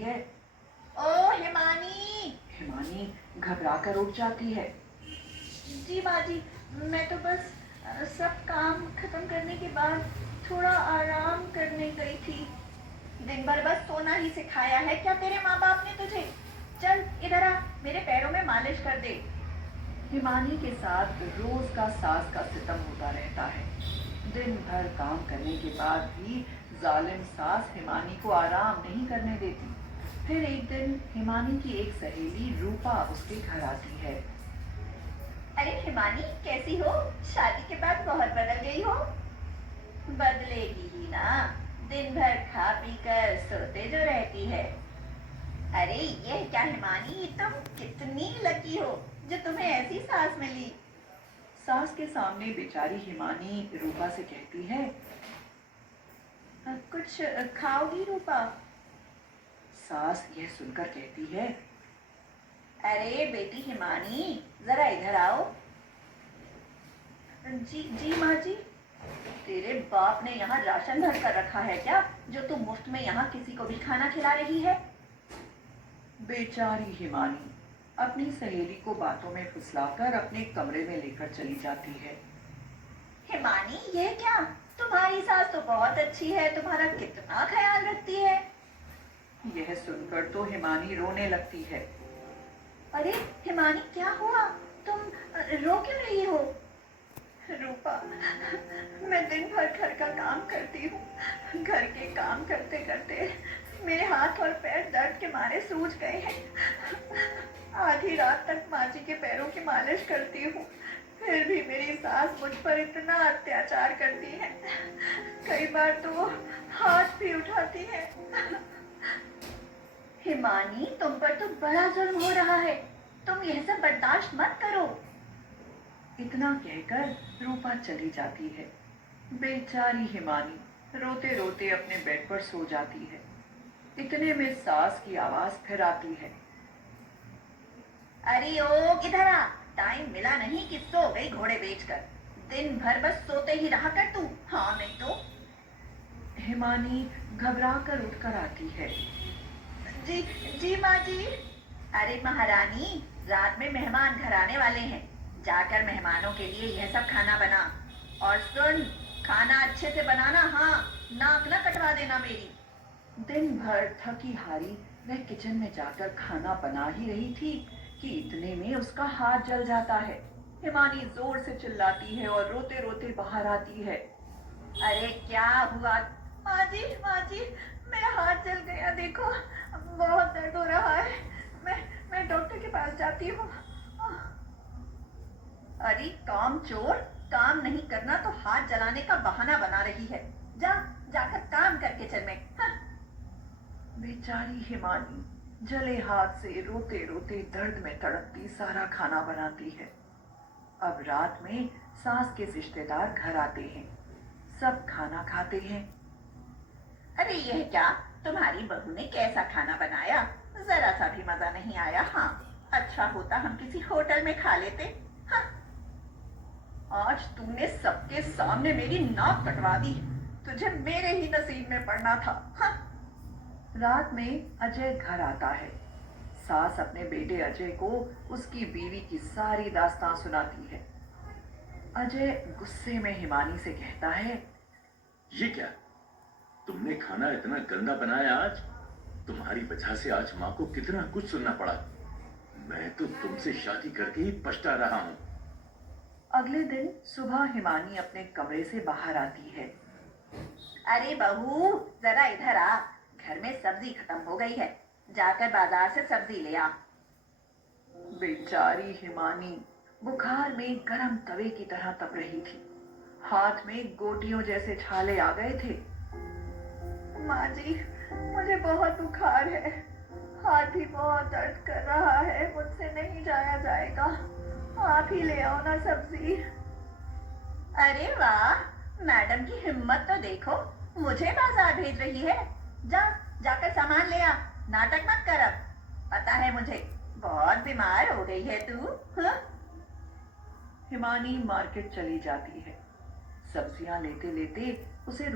है। ओ हिमानी। हिमानी घबरा कर उठ जाती है। जी माँ जी, मैं तो बस सब काम खत्म करने के बाद थोड़ा आराम करने गई थी। दिन भर बस सोना ही सिखाया है क्या तेरे माँ बाप ने तुझे? चल इधर आ, मेरे पैरों में मालिश कर दे। हिमानी के साथ रोज का सास का सितम होता रहता है। दिन भर काम करने के बाद भी जालिम सास हिमानी को आराम नहीं करने देती। फिर एक दिन हिमानी की एक सहेली रूपा उसके घर आती है। अरे हिमानी, कैसी हो? शादी के बाद बहुत बदल गई हो। बदलेगी ही ना, दिन भर खा पी कर सोते जो रहती है। अरे ये क्या हिमानी, तुम कितनी लकी हो जो तुम्हें ऐसी सास मिली। सास के सामने बेचारी हिमानी रूपा से कहती है। कुछ खाओगी रूपा? सास यह सुनकर कहती है। अरे बेटी हिमानी, जरा इधर आओ। जी जी माँ जी। तेरे बाप ने यहाँ राशन भर कर रखा है क्या, जो तू मुफ्त में यहाँ किसी को भी खाना खिला रही है? बेचारी हिमानी अपनी सहेली को बातों में फुसलाकर अपने कमरे में लेकर चली जाती है। हिमानी ये क्या, तुम्हारी सास तो बहुत अच्छी है, तुम्हारा कितना ख्याल रखती है। यह सुनकर तो हिमानी रोने लगती है। अरे हिमानी क्या हुआ, तुम रो क्यों रही हो? रूपा, मैं दिन भर घर का काम करती हूँ। घर के काम करते करते मेरे हाथ और पैर दर्द के मारे सूज गए हैं। आधी रात तक माँ जी के पैरों की मालिश करती हूँ, फिर भी मेरी सास मुझ पर इतना अत्याचार करती है। कई बार तो हाथ भी उठाती है। हिमानी, तुम पर तो बड़ा जुल्म हो रहा है, तुम यह सब बर्दाश्त मत करो। इतना कहकर रूपा चली जाती है। बेचारी हिमानी रोते रोते अपने बेड पर सो जाती है। इतने में सास की आवाज फिर आती है। अरे ओ किधर आ, टाइम मिला नहीं कि सो गई घोड़े बेचकर। दिन भर बस सोते ही रहा कर तू, हाँ नहीं तो। हिमानी घबरा कर उठकर आती है। जी जी माँ जी। अरे महारानी, रात में मेहमान घर आने वाले हैं, जाकर मेहमानों के लिए यह सब खाना बना। और सुन, खाना अच्छे से बनाना, हाँ, नाक न कटवा देना मेरी। दिन भर थकी हारी वह किचन में जाकर खाना बना ही रही थी कि इतने में उसका हाथ जल जाता है। हिमानी जोर से चिल्लाती है और रोते रोते बाहर आती है। अरे क्या हुआ? माँ जी, मेरा हाथ जल गया, देखो बहुत दर्द हो रहा है। मैं डॉक्टर के पास जाती हूँ। अरे काम चोर, काम नहीं करना तो हाथ जलाने का बहाना बना रही है। जाकर काम कर किचन में। हाँ। बेचारी हिमानी जले हाथ से रोते रोते दर्द में तड़पती सारा खाना बनाती है। अब रात में सास के रिश्तेदार घर आते हैं। सब खाना खाते हैं। अरे यह क्या, तुम्हारी बहू ने कैसा खाना बनाया? जरा सा भी मजा नहीं आया। हाँ, अच्छा होता हम किसी होटल में खा लेते। हाँ। आज तूने सबके सामने मेरी नाक कटवा दी, तुझे मेरे ही नसीब में पड़ना था। हाँ। रात में अजय घर आता है। सास अपने बेटे अजय को उसकी बीवी की सारी दास्तान सुनाती है। अजय गुस्से में हिमानी से कहता है। ये क्या, तुमने खाना इतना गंदा बनाया आज। तुम्हारी वजह से आज माँ को कितना कुछ सुनना पड़ा। मैं तो तुमसे शादी करके ही पछता रहा हूँ। अगले दिन सुबह हिमानी अपने कमरे से बाहर आती है। अरे बहू, जरा इधर आ, घर में सब्जी खत्म हो गई है, जाकर बाजार से सब्जी ले आ। बेचारी हिमानी बुखार में गरम तवे की तरह तप रही थी। हाथ में गोटियों जैसे छाले आ गए थे। माँ जी, मुझे बहुत बुखार है, हाथ भी बहुत दर्द कर रहा है, मुझसे नहीं जाया जाएगा, आप ही ले आओ ना सब्जी। अरे वाह, मैडम की हिम्मत तो देखो, मुझे बाजार भेज रही है। जाकर सामान ले आ, नाटक मत कर अब। पता है मुझे, बहुत बीमार हो गई है तू। हाँ? हिमानी मार्केट चली जाती है। सब्जियां लेते लेते उसे